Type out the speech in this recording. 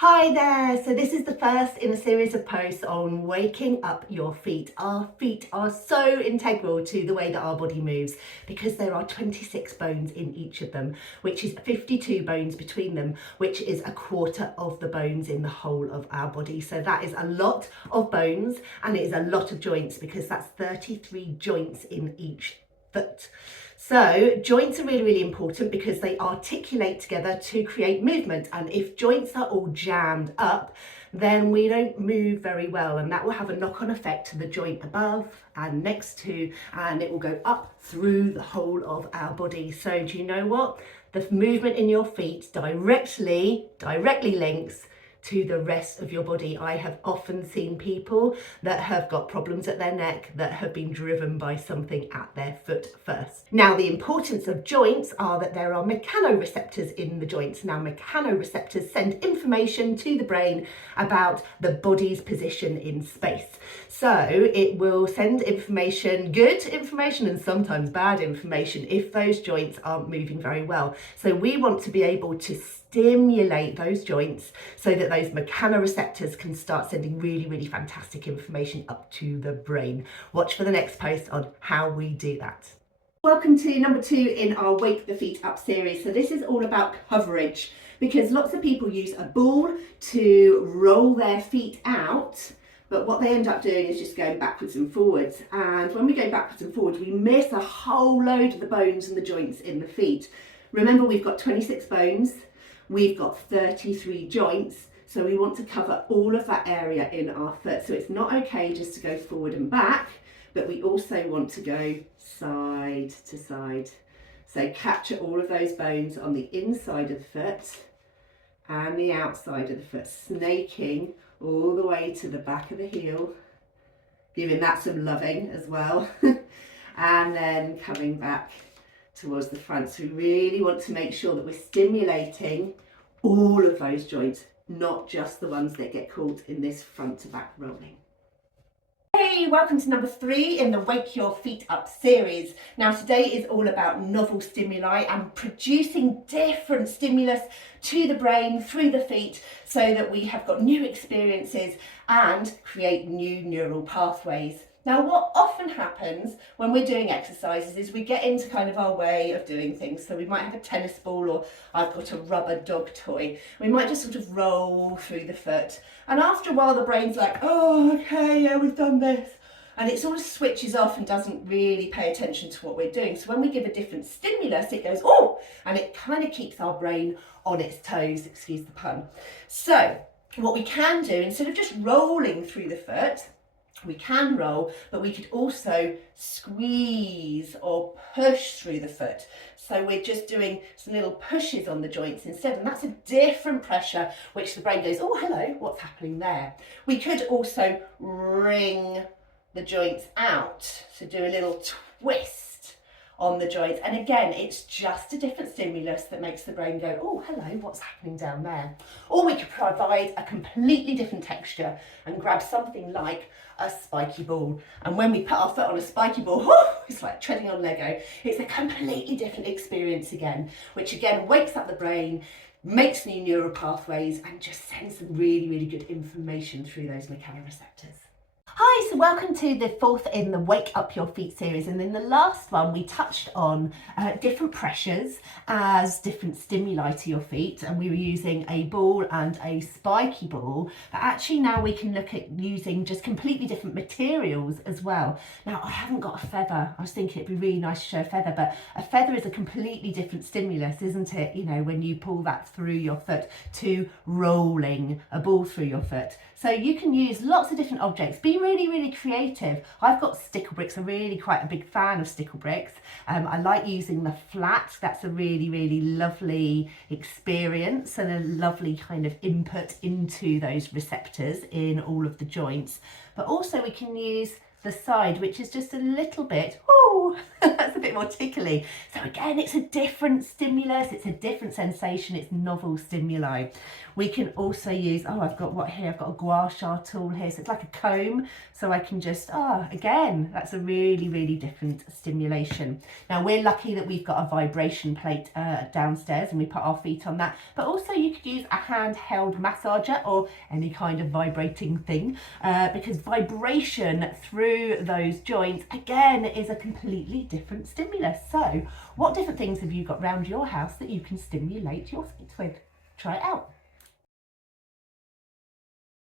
Hi there, so this is the first in a series of posts on waking up your feet. Our feet are so integral to the way that our body moves because there are 26 bones in each of them, which is 52 bones between them, which is a quarter of the bones in the whole of our body. So that is a lot of bones and it is a lot of joints because that's 33 joints in each foot. So joints are really important because they articulate together to create movement, and if joints are all jammed up, then we don't move very well, and that will have a knock-on effect to the joint above and next to, and it will go up through the whole of our body. So do you know what? The movement in your feet directly links to the rest of your body. I have often seen people that have got problems at their neck that have been driven by something at their foot first. Now, the importance of joints are that there are mechanoreceptors in the joints. Now, mechanoreceptors send information to the brain about the body's position in space. So it will send information, good information and sometimes bad information, if those joints aren't moving very well. So we want to be able to stimulate those joints so that those mechanoreceptors can start sending really fantastic information up to the brain. Watch for the next post on how we do that. Welcome to number 2 in our Wake the Feet Up series. So this is all about coverage because lots of people use a ball to roll their feet out, but what they end up doing is just going backwards and forwards. And when we go backwards and forwards, we miss a whole load of the bones and the joints in the feet. Remember, we've got 26 bones. We've got 33 joints, so we want to cover all of that area in our foot. So it's not okay just to go forward and back, but we also want to go side to side. So capture all of those bones on the inside of the foot and the outside of the foot, snaking all the way to the back of the heel, giving that some loving as well, and then coming back towards the front. So we really want to make sure that we're stimulating all of those joints, not just the ones that get caught in this front to back rolling. Hey, welcome to number 3 in the Wake Your Feet Up series. Now today is all about novel stimuli and producing different stimulus to the brain through the feet so that we have got new experiences and create new neural pathways. Now, what often happens when we're doing exercises is we get into kind of our way of doing things. So we might have a tennis ball, or I've got a rubber dog toy. We might just sort of roll through the foot. And after a while, the brain's like, oh, okay, yeah, we've done this. And it sort of switches off and doesn't really pay attention to what we're doing. So when we give a different stimulus, it goes, oh, and it kind of keeps our brain on its toes, excuse the pun. So what we can do, instead of just rolling through the foot, we can roll, but we could also squeeze or push through the foot. So we're just doing some little pushes on the joints instead, and that's a different pressure, which the brain goes, oh, hello, what's happening there? We could also wring the joints out, so do a little twist on the joints. And again, it's just a different stimulus that makes the brain go, oh, hello, what's happening down there? Or we could provide a completely different texture and grab something like a spiky ball. And when we put our foot on a spiky ball, it's like treading on Lego. It's a completely different experience again, which again wakes up the brain, makes new neural pathways, and just sends some really good information through those mechanoreceptors. Hi, so welcome to the 4th in the Wake Up Your Feet series, and in the last one we touched on different pressures as different stimuli to your feet, and we were using a ball and a spiky ball, but actually now we can look at using just completely different materials as well. Now I haven't got a feather. I was thinking it'd be really nice to show a feather, but a feather is a completely different stimulus, isn't it? You know, when you pull that through your foot to rolling a ball through your foot. So you can use lots of different objects. Be really creative. I've got stickle bricks. I'm really quite a big fan of stickle bricks. I like using the flat. That's a really lovely experience and a lovely kind of input into those receptors in all of the joints. But also we can use the side, which is just a little bit, oh, that's a bit more tickly. So again, it's a different stimulus, it's a different sensation, it's novel stimuli. We can also use, oh, I've got what here, I've got a gua sha tool here, so it's like a comb, so I can just, again, that's a really, really different stimulation. Now we're lucky that we've got a vibration plate downstairs and we put our feet on that, but also you could use a handheld massager or any kind of vibrating thing, because vibration through those joints again is a completely different stimulus. So what different things have you got around your house that you can stimulate your feet with? Try it out.